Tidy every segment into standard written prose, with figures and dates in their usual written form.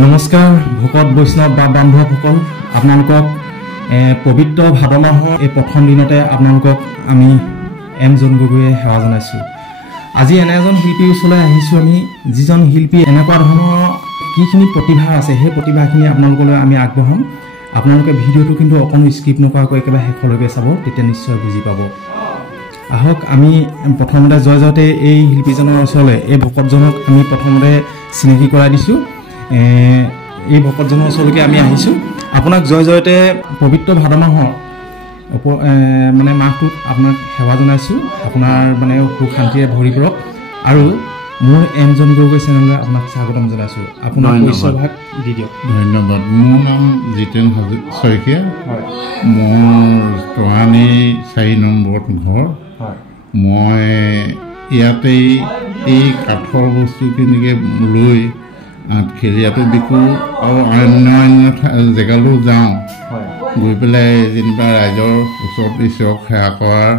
নমস্কাৰ ভকত বৈষ্ণৱ বা বান্ধৱসকল, আপোনালোকক পবিত্ৰ ভাদ মাহৰ এই প্ৰথম দিনতে আপোনালোকক আমি এম জন গগৈয়ে সেৱা জনাইছোঁ। আজি এনে এজন শিল্পীৰ ওচৰলৈ আহিছোঁ আমি, যিজন শিল্পী এনেকুৱা ধৰণৰ কিখিনি প্ৰতিভা আছে, সেই প্ৰতিভাখিনি আপোনালোকলৈ আমি আগবঢ়াম। আপোনালোকে ভিডিঅ'টো কিন্তু অকণো স্কিপ নকৰাকৈ একেবাৰে শেষলৈকে চাব, তেতিয়া নিশ্চয় বুজি পাব। আহক আমি প্ৰথমতে জয়তে এই শিল্পীজনৰ ওচৰলৈ, এই ভকতজনক আমি প্ৰথমতে চিনাকি কৰাই দিছোঁ। এই ভকতজনৰ ওচৰলৈকে আমি আহিছোঁ। আপোনাক জয়তে পবিত্ৰ ভাদ মাহৰ মানে মাহটোত আপোনাক সেৱা জনাইছোঁ। আপোনাৰ মানে সুখ শান্তিৰে ভৰি পৰক। আৰু মোৰ এম জন গগৈ চেনেললৈ আপোনাক স্বাগতম জনাইছোঁ। আপোনাৰ পৰিচয়ভাগ দি দিয়ক। ধন্যবাদ। মোৰ নাম জিতেন শইকীয়া। মোৰ টহানি 4 নম্বৰত ঘৰ। মই ইয়াতেই এই কাঠৰ বস্তুখিনিকে লৈ আঠখেলীয়াটো বিকোঁ আৰু অন্য জেগালৈও যাওঁ। গৈ পেলাই যেনিবা ৰাইজৰ ওচৰত ঈশ্বৰক সেৱা কৰাৰ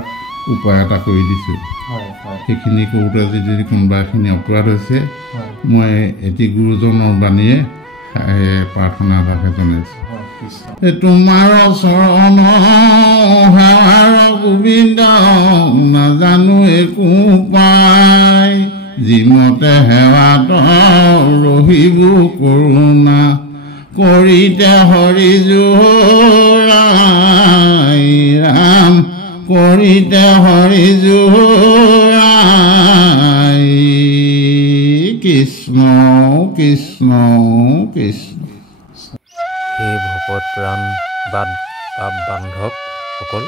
উপায় এটা কৰি দিছোঁ। সেইখিনি কৰোঁতে যদি কোনোবা এখিনি অপৰাধ হৈছে, মই এটি গুৰুজনৰ বাণীয়ে প্ৰাৰ্থনা এটাকে জনাইছোঁ। তোমাৰ চৰণ সেৱাৰ গোবিন্দ নাজানো একো পাই, যিমতে সেৱাত ৰহিব কৰোণা কৰিতে হৰি জোৰাই ৰাম, কৰিতে হৰি জোৰাই কৃষ্ণ কৃষ্ণ কৃষ্ণ। সেই ভকত প্ৰাণ বান্ধৱসকল,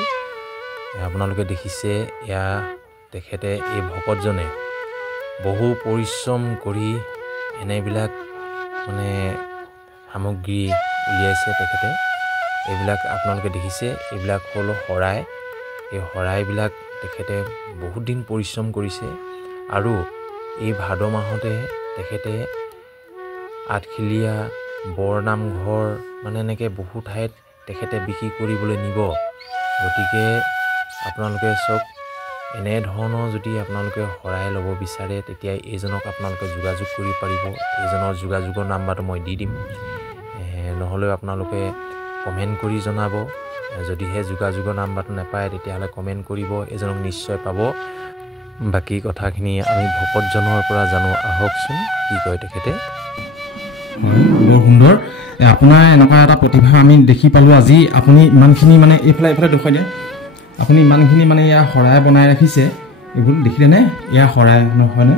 আপোনালোকে দেখিছে এয়া তেখেতে এই ভকতজনে বহু পৰিশ্ৰম কৰি এনেবিলাক মানে সামগ্ৰী উলিয়াইছে তেখেতে। এইবিলাক আপোনালোকে দেখিছে, এইবিলাক হ'ল শৰাই। এই শৰাইবিলাক তেখেতে বহুত দিন পৰিশ্ৰম কৰিছে। আৰু এই ভাদ মাহতে তেখেতে আঠখেলীয়া বৰনামঘৰ মানে এনেকৈ বহু ঠাইত তেখেতে বিক্ৰী কৰিবলৈ নিব। গতিকে আপোনালোকে চাওক, এনেধৰণৰ যদি আপোনালোকে শৰাই ল'ব বিচাৰে, তেতিয়া এইজনক আপোনালোকে যোগাযোগ কৰি পাৰিব। এইজনৰ যোগাযোগৰ নাম্বাৰটো মই দি দিম, নহ'লেও আপোনালোকে কমেণ্ট কৰি জনাব। যদিহে যোগাযোগৰ নাম্বাৰটো নাপায়, তেতিয়াহ'লে কমেণ্ট কৰিব, এইজনক নিশ্চয় পাব। বাকী কথাখিনি আমি ভকতজনৰ পৰা জানো, আহকচোন কি কয় তেখেতে। হয়, বৰ সুন্দৰ। আপোনাৰ এনেকুৱা এটা প্ৰতিভা আমি দেখি পালোঁ আজি। আপুনি ইমানখিনি মানে এইফালে দেখুৱাই দিয়ে, আপুনি ইমানখিনি মানে ইয়াৰ শৰাই বনাই ৰাখিছে, এইবোৰ দেখিলেনে? এয়া শৰাই নহয়নে?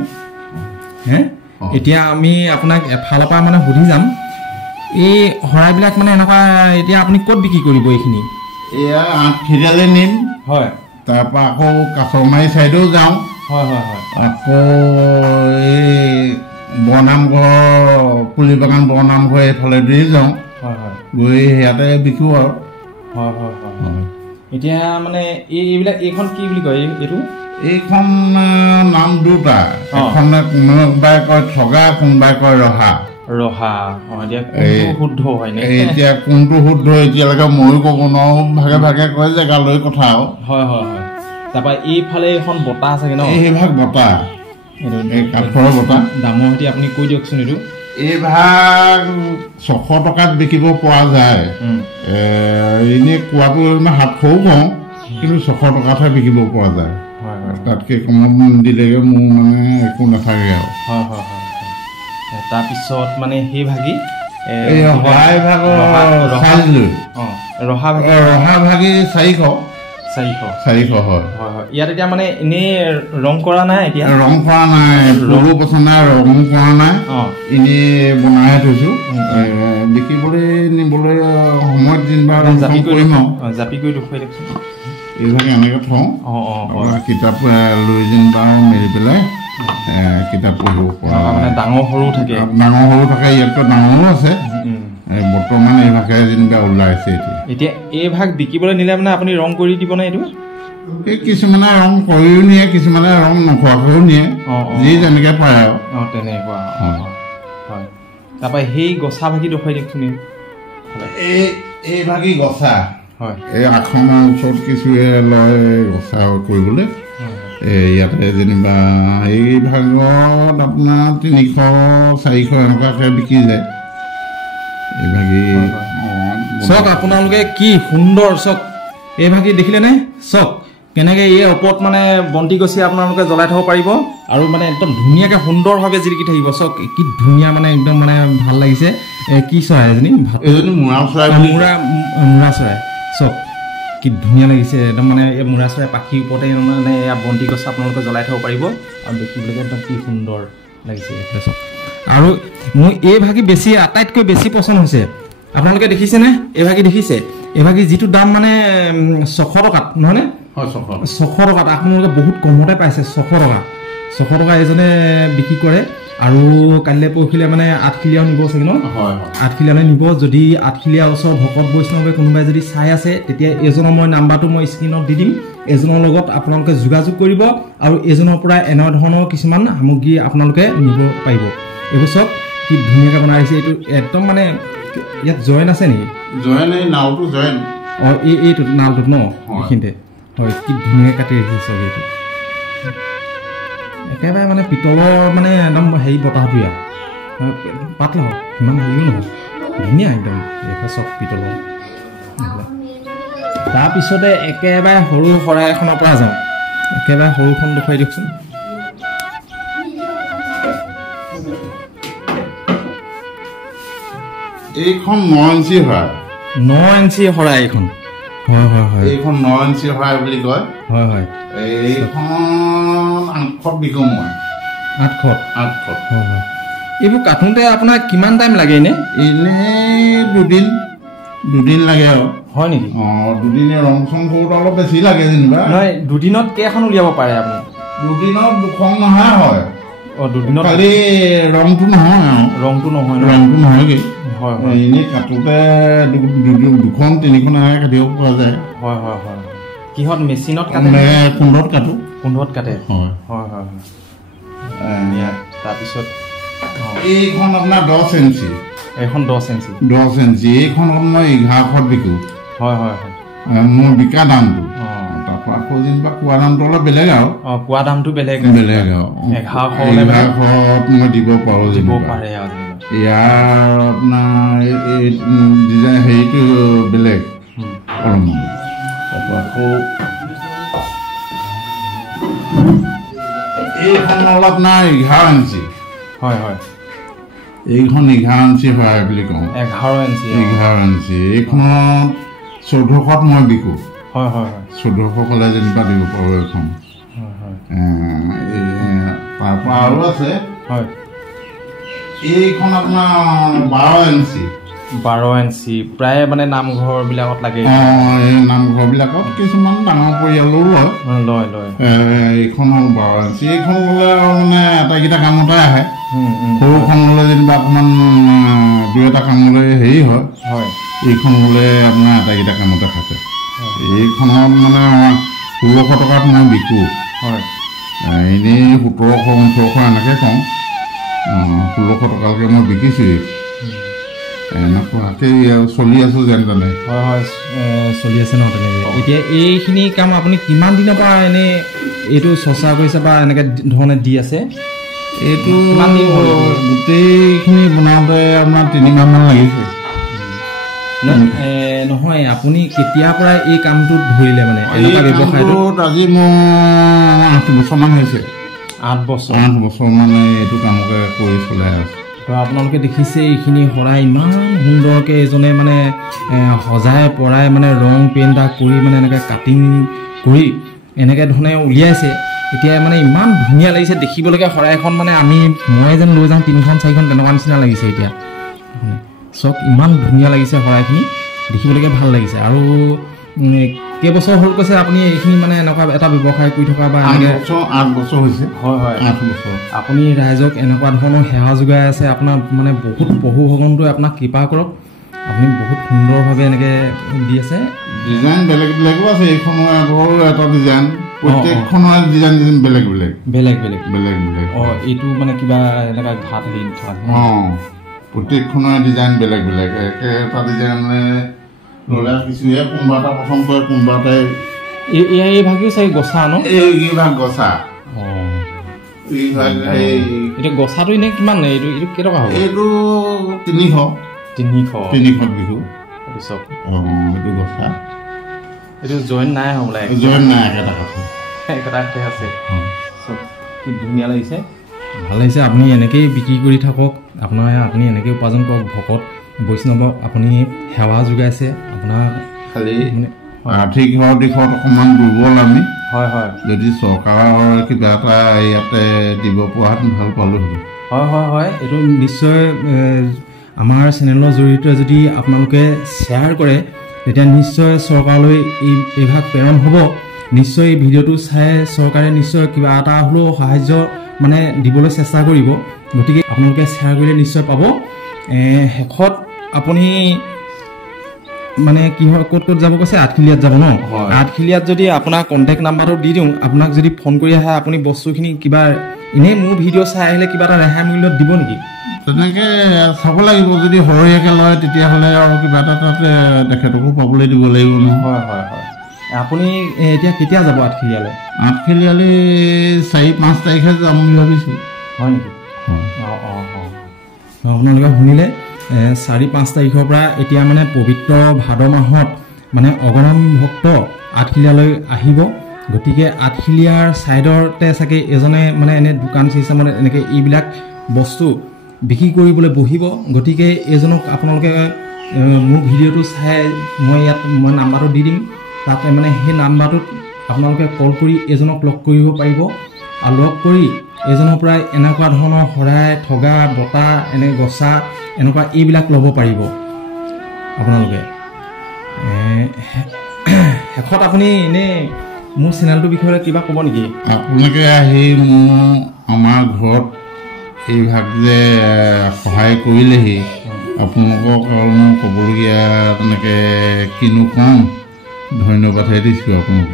এতিয়া আমি আপোনাক এফালৰ পৰা মানে সুধি যাম, এই শৰাইবিলাক মানে এনেকুৱা এতিয়া আপুনি ক'ত বিক্ৰী কৰিব এইখিনি? এয়া আঠখেলীয়ালৈ নিম। হয়। তাৰপৰা আকৌ কাছৰমাৰী ছাইডেও যাওঁ। হয় হয় হয়। আকৌ এই বৰনামঘৰ, পুলি বাগান বৰনামঘৰ এইফালেদি যাওঁ। হয় হয়। গৈ ইয়াতে বিকো আৰু। হয় হয় হয়। এতিয়া মানে এইবিলাক, এইখন কি বুলি কয় এইটো? এইখন নাম দুটা। এখন কোনোবাই কয় ঠগা, কোনোবাই কয় ৰহা। ৰহা। এতিয়া শুদ্ধ হয়নে? এতিয়া কোনটো শুদ্ধ এতিয়ালৈকে ময়ো ক'ব নোৱাৰো, ভাগে ভাগে কয় জেগালৈ কথা আৰু। হয় হয় হয়। তাৰপৰা এইফালে এখন বঁটা চাগে ন? এইভাগ বঁটা, এই কাঠৰ বঁটা। দামৰ সৈতে আপুনি কৈ দিয়কচোন এইটো। এইভাগ 600 টকাত বিকিব পৰা যায়। এনেই কোৱাটো 700ও কওঁ, কিন্তু 600 টকাতহে বিকিব পৰা যায়। তাতকৈ কমত দিলেগৈ মোৰ মানে একো নাথাকে আৰু। হয় হয় হয়। তাৰপিছত মানে সেই ভাগি শৰাই ভাগৰ চাইজ লৈ ৰহা ভাগি 400। হয়। ইয়াত এতিয়া মানে এনেই ৰং কৰা নাই? এতিয়া ৰং কৰা নাই, ৰঙো পচন্দ নাই, ৰং কৰা নাই, এনেই বনাই থৈছোঁ। বিকিবলৈ নিবলৈ সময়ত যেনিবা জাপি কৰিম আৰু। জাপি কৰি দেখুৱাই দিয়কচোন। এইভাগে এনেকৈ থওঁ, কিতাপ লৈ যেনিবা মেলি পেলাই কিতাপ পঢ়িব পৰা। মানে ডাঙৰ সৰু থাকে? ডাঙৰ সৰু থাকে, ইয়াতকৈ ডাঙৰো আছে। বৰ্তমান এই ভাগে যেনিবা ওলাইছে এতিয়া। এই ভাগ বিকিবলৈ নিলে মানে আপুনি ৰং কৰি দিবনে এইটো? এই কিছুমানে ৰং কৰিও নিয়ে, কিছুমানে ৰং নকৰাকৈও নিয়ে, যি যেনেকৈ পাৰে আৰু। তেনেকুৱা। হয়। তাৰপৰা সেই গছা ভাগি দেখুৱাই দিয়কচোন। এই ভাগি গছা। হয়। এই আসনৰ ওচৰত কিছুৱে লয় গছা কৰিবলৈ। ইয়াতে যেনিবা এই ভাগত আপোনাৰ 300-400 এনেকুৱাকৈ বিকি যায়। এইভাগি চাওক আপোনালোকে কি সুন্দৰ চাওক এইভাগি দেখিলেনে চাওক কেনেকৈ এই ওপৰত মানে বন্তি গছি আপোনালোকে জ্বলাই থ'ব পাৰিব আৰু মানে একদম ধুনীয়াকৈ সুন্দৰভাৱে জিলিকি থাকিব চাওক কি ধুনীয়া মানে একদম মানে ভাল লাগিছে কি চৰাই এজনী মূৰা চৰাই মূৰা চৰাই চাওক কি ধুনীয়া লাগিছে একদম মানে এই মূৰা চৰাই পাখিৰ ওপৰতে মানে এয়া বন্তি গছ আপোনালোকে জ্বলাই থ'ব পাৰিব আৰু দেখিবলৈ একদম কি সুন্দৰ লাগিছে চাওক আৰু মোৰ এই ভাগি বেছি আটাইতকৈ বেছি পচন্দ হৈছে আপোনালোকে দেখিছেনে এইভাগি দেখিছে এইভাগি যিটো দাম মানে 600 টকাত নহয়নে 600 টকাত আপোনালোকে বহুত কমতে পাইছে 600 টকা এজনে বিক্ৰী কৰে আৰু কাইলৈ পৰহিলে মানে আঠখিলীয়াও নিব চাগে ন আঠখিলীয়ালৈ নিব যদি আঠখিলীয়া ওচৰ ভকত বৈষ্ণৱে কোনোবাই যদি চাই আছে তেতিয়া এজনৰ মই নাম্বাৰটো মই স্ক্ৰীণত দি দিম এজনৰ লগত আপোনালোকে যোগাযোগ কৰিব আৰু এজনৰ পৰা এনেধৰণৰ কিছুমান সামগ্ৰী আপোনালোকে নিব পাৰিব এইবোৰ চব কি ধুনীয়াকৈ বনাই আহিছে এইটো একদম মানে ইয়াত জইন আছে নেকি জইন এই নাওটো জইন এইটো নালটোত ন এইখিনিতে হয় কি ধুনীয়াকৈ কাটি ৰাখিছে চব এইটো একেবাৰে মানে পিতলৰ মানে একদম হেৰি বতাহটো ইয়াত পাতলা হওক ইমান হেৰিও নহয় ধুনীয়া একদম এইখন চব পিতলৰ তাৰপিছতে একেবাৰে সৰু শৰাই এখনৰ পৰা যাওঁ একেবাৰে সৰুখন দেখুৱাই দিয়কচোন এইখন 9 ইঞ্চি হয় 9 ইঞ্চি শৰাই এইখন হয় হয় হয় এইখন 9 ইঞ্চি শৰাই বুলি কয় হয় হয় এইখন 800 বিকো মই 800 হয় হয় এইবোৰ কাটোতে আপোনাৰ কিমান টাইম লাগে দুদিন লাগে আৰু হয় নেকি দুদিনে ৰং চং কৰোঁতে অলপ বেছি লাগে যেনিবা নহয় দুদিনত কেইখন উলিয়াব পাৰে আপুনি দুদিনত দুখন নহয় হয় দুদিনত খালি ৰংটো নহয় নহয়গৈ হয় এনেই কাটোতে দুখন তিনিখন এনেকৈ কাটিব পৰা যায় হয় হয় হয় কিহত মেচিনত কাটে কুণ্ডত কাটে হয় হয় হয় তাৰপিছত এইখন আপোনাৰ 10 ইঞ্চি এইখন 10 ইঞ্চি এইখন মই 1100 বিকো হয় হয় হয় মোৰ বিকা দামটো তাৰপৰা আকৌ যেনিবা কোৱা দামটো অলপ বেলেগ আৰু কোৱা দামটো বেলেগ আৰু 1100 মই দিব পাৰোঁ ইয়াৰ আপোনাৰ এই ডিজাইন হেৰিটো বেলেগ অলপমান তাৰপৰা আকৌ এইখন হ'ল আপোনাৰ 11 ইঞ্চি হয় হয় এইখন 11 ইঞ্চি হয় বুলি কওঁ 11 ইঞ্চি এইখনত 1400ত মই বিকো হয় হয় হয় 1400 ক'লে যেনিবা দিব পাৰোঁ এইখন তাৰপৰা আৰু আছে হয় এইখন আপোনাৰ 12 ইঞ্চি প্ৰায় মানে নামঘৰবিলাকত লাগে নামঘৰবিলাকত কিছুমান ডাঙৰ পৰিয়ালো লয় এইখন হ'ল 12 ইঞ্চি এইখন ল'লে মানে আটাইকেইটা কামতে আহে সৰুখন ল'লে যেনিবা অকণমান দুই এটা কামলৈ হেৰি হয় এইখন ল'লে আপোনাৰ আটাইকেইটা কামতে থাকে এইখনত মানে 1600 টকাত মই বিকো হয় এনেই 1700 1800 এনেকৈ কওঁ 1600 টকালৈকে মই বিকিছোঁ এনেকুৱাকৈ চলি আছোঁ যেন তেনে হয় হয় চলি আছে ন তেনেকৈ এতিয়া এইখিনি কাম আপুনি কিমান দিনৰ পৰা এনেই এইটো চৰ্চা কৰিছে বা এনেকৈ ধৰণে দি আছে এইটো গোটেইখিনি বনাওঁতে আপোনাৰ 3 মাহমান লাগিছে নহয় আপুনি কেতিয়াৰ পৰা এই কামটোত ধৰিলে মানে এনেকুৱা ব্যৱসায়টোত আজি মোৰ 8 বছৰমান হৈছে 8 বছৰ মানে এইটো কামকে কৰি চলাই আছোঁ তো আপোনালোকে দেখিছে এইখিনি শৰাই ইমান সুন্দৰকৈ এজনে মানে সজাই পৰাই মানে ৰং পেইণ্ট কৰি মানে এনেকৈ কাটিং কৰি এনেকৈ ধৰণে উলিয়াইছে এতিয়া মানে ইমান ধুনীয়া লাগিছে দেখিবলৈকে শৰাইখন মানে মই যেন লৈ যাওঁ 3খন 4খন তেনেকুৱা নিচিনা লাগিছে এতিয়া চব ইমান ধুনীয়া লাগিছে শৰাইখিনি দেখিবলৈকে ভাল লাগিছে আৰু কেইবছৰ হ'ল কৈছে আপুনি এইখিনি মানে এনেকুৱা এটা ব্যৱসায় কৰি থকা বা 8 বছৰ হৈছে হয় হয় 8 বছৰ আপুনি ৰাইজক এনেকুৱা ধৰণৰ সেৱা যোগাই আছে আপোনাৰ মানে বহুত প্ৰভু ভগৱন্তই আপোনাক কৃপা কৰক আপুনি বহুত সুন্দৰভাৱে এনেকৈ দি আছে ডিজাইন বেলেগ বেলেগো আছে এইখনৰ আগৰ এটা ডিজাইন প্ৰত্যেকখনৰ ডিজাইন বেলেগ এইটো মানে কিবা এনেকুৱা ঘাট হেৰি প্ৰত্যেকখনৰ ডিজাইন বেলেগ একেটা ডিজাইন মানে ল'ৰা কিছুহে কোনোবা এটা পচন্দ কৰে কোনোবা এটাই এই ভাগেও চাগে গছা ন এইভাগ গছা এতিয়া গছাটো এনেই কিমান এইটো কেইটকা হ'ব এইটো 300 300 বিহু এইটো গছা এইটো জইন নাই হ'বলা জইন নাই একেটা আছে কি ধুনীয়া লাগিছে ভাল লাগিছে আপুনি এনেকেই বিক্ৰী কৰি থাকক আপুনি এনেকৈ উপাৰ্জন কৰক ভকত বৈষ্ণৱক আপুনি সেৱা যোগাইছে আপোনাৰ খালি আৰ্থিক দিশত অকণমান দুৰ্বল আমি যদি চৰকাৰৰ কিবা এটা ইয়াতে দিব পৰাহেঁতেন ভাল পালোঁ হয় এইটো নিশ্চয় আমাৰ চেনেলৰ জৰিয়তে যদি আপোনালোকে শ্বেয়াৰ কৰে তেতিয়া নিশ্চয় চৰকাৰলৈ এই ভাগ প্ৰেৰণ হ'ব নিশ্চয় এই ভিডিঅ'টো চাই চৰকাৰে নিশ্চয় কিবা এটা হ'লেও সাহায্য মানে দিবলৈ চেষ্টা কৰিব গতিকে আপোনালোকে শ্বেয়াৰ কৰিলে নিশ্চয় পাব শেষত আপুনি মানে কি হয় ক'ত যাব কৈছে আঠখিলীয়াত যাব ন আঠখিলীয়াত যদি আপোনাৰ কণ্টেক্ট নাম্বাৰটো দি দিওঁ আপোনাক যদি ফোন কৰি আহে আপুনি বস্তুখিনি কিবা এনেই মোৰ ভিডিঅ' চাই আহিলে কিবা এটা ৰেহাই মূল্যত দিব নেকি তেনেকৈ চাব লাগিব যদি সৰহীয়াকৈ লয় তেতিয়াহ'লে আৰু কিবা এটা তাতে তেখেতকো পাবলৈ দিব লাগিব নহয় হয় আপুনি এতিয়া কেতিয়া যাব আঠখিলীয়ালৈ 4-5 তাৰিখে যাম বুলি ভাবিছোঁ হয় নেকি আপোনালোকে শুনিলে 4-5 তাৰিখৰ পৰা এতিয়া মানে পবিত্ৰ ভাদ মাহত মানে অগণন ভক্ত আঠখিলীয়ালৈ আহিব গতিকে আঠখিলীয়াৰ ছাইডতে চাগে এজনে মানে এনে দোকান চিষ্টেমত এনেকৈ এইবিলাক বস্তু বিক্ৰী কৰিবলৈ বহিব গতিকে এইজনক আপোনালোকে মোৰ ভিডিঅ'টো চাই মই ইয়াত নাম্বাৰটো দি দিম তাতে মানে সেই নাম্বাৰটোত আপোনালোকে কল কৰি এজনক লগ কৰিব পাৰিব আৰু লগ কৰি এজনৰ পৰা এনেকুৱা ধৰণৰ শৰাই ঠগা বটা এনে গছা এনেকুৱা এইবিলাক ল'ব পাৰিব আপোনালোকে শেষত আপুনি এনেই মোৰ চেনেলটোৰ বিষয়ে কিবা ক'ব নেকি আপোনালোকে আহি আমাৰ ঘৰত এইভাগ যে সহায় কৰিলেহি আপোনালোকক আৰু মোৰ ক'বলগীয়া তেনেকৈ কিনো ক'ম ধন্যবাদহে দিছোঁ আপোনাক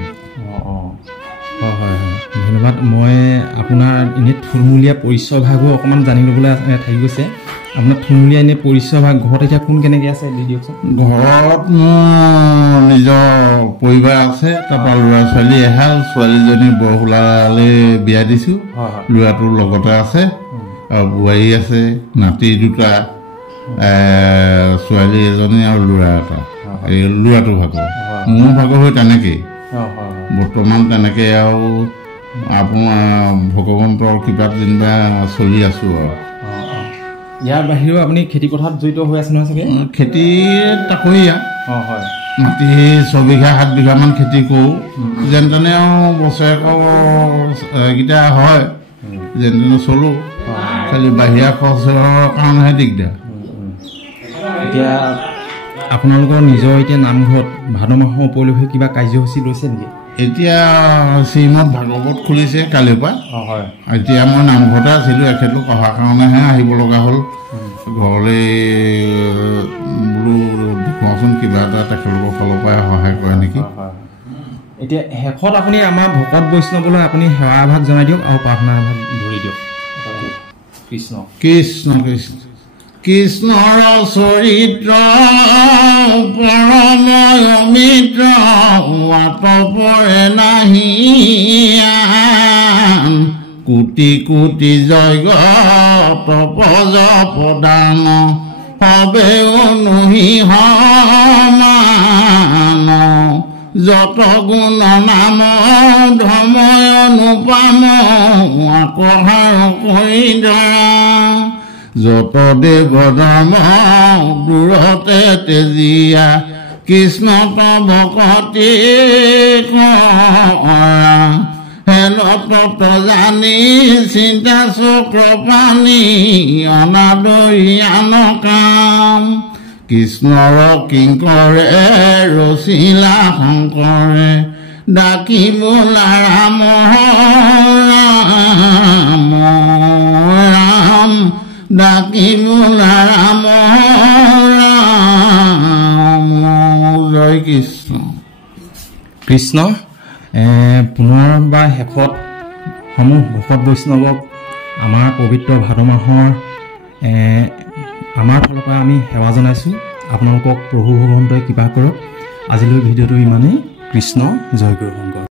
হয় ধন্যবাদ মই আপোনাৰ এনেই থুলমূলীয়া পৰিচয় ভাগো অকণমান জানি ল'বলৈ থাকি গৈছে আপোনাৰ থুলমূলীয়া এনেই পৰিচয় ভাগ ঘৰত এতিয়া কোন কেনেকৈ আছে দি দিয়কচোন ঘৰত মোৰ নিজৰ পৰিবাৰ আছে তাৰপৰা ল'ৰা ছোৱালী এহাল ছোৱালীজনী বৰশোলালৈ বিয়া দিছোঁ ল'ৰাটোৰ লগতে আছে আৰু বোৱাৰী আছে নাতি 2টা ছোৱালী এজনী আৰু ল'ৰা এটা এই ল'ৰাটোৰ ভাগৰ মোৰ ভাগৰ হৈ তেনেকেই বৰ্তমান তেনেকৈ আৰু আপোনাৰ ভগৱন্তৰ কৃপাত যেনিবা চলি আছোঁ আৰু ইয়াৰ বাহিৰেও আপুনি খেতি পথাৰত জড়িত হৈ আছে নহয় চাগে খেতি তাকৰীয়া মাটি 6 বিঘা 7 বিঘামান খেতি কৰোঁ যেন তেনে আৰু বছৰেকৰ এইকেইটা হয় যেন তেনে চলোঁ খালি বাহিৰা খৰচৰ কাৰণেহে দিগদাৰ এতিয়া আপোনালোকৰ নিজৰ এতিয়া নামঘৰত ভাদ মাহৰ উপলক্ষে কিবা কাৰ্যসূচী লৈছে নেকি এতিয়া শ্ৰীমদ ভাগৱত খুলিছে কালিৰ পৰা এতিয়া মই নামঘৰতে আছিলোঁ এখেতলোক অহাৰ কাৰণেহে আহিব লগা হ'ল ঘৰলৈ বোলো দেখুৱাচোন কিবা এটা তেখেতলোকৰ ফালৰ পৰাই সহায় কৰে নেকি এতিয়া শেষত আপুনি আমাৰ ভকত বৈষ্ণৱলৈ আপুনি সেৱা এভাগ জনাই দিয়ক আৰু প্ৰাৰ্থনা এভাগ ধৰি দিয়ক কৃষ্ণ কৃষ্ণ কৃষ্ণ কৃষ্ণৰ চৰিত্ৰ পৰম অমিত্ৰ আতপৰে নাহি কোটি কোটি যজ্ঞ তপজ প্ৰদান সবে অনুহি সমান যত গুণ নাম ধৰ্ময় অনুপম আকহাৰ কৰি ধৰা যত দেৱ ধৰ্ম দূৰতে তেজিয়া কৃষ্ণ ভকতি হেলত জানি চিন্তা চক্ৰ পানী অনাদৰিয়ান কাম কৃষ্ণৰ কিংকৰে ৰচিলা শংকৰে ডাকিব ৰাম ৰাম ৰাম ডাকিব ৰাম ৰাম জয় কৃষ্ণ কৃষ্ণ পুনৰবাৰ শেষত সমূহ ভকত বৈষ্ণৱক আমাৰ পবিত্ৰ ভাদ মাহৰ আমাৰ ফালৰ পৰা আমি সেৱা জনাইছোঁ আপোনালোকক প্ৰভু ভগৱন্তই কৃপা কৰক আজিলৈ ভিডিঅ'টো ইমানেই কৃষ্ণ জয় গুৰু শংকৰ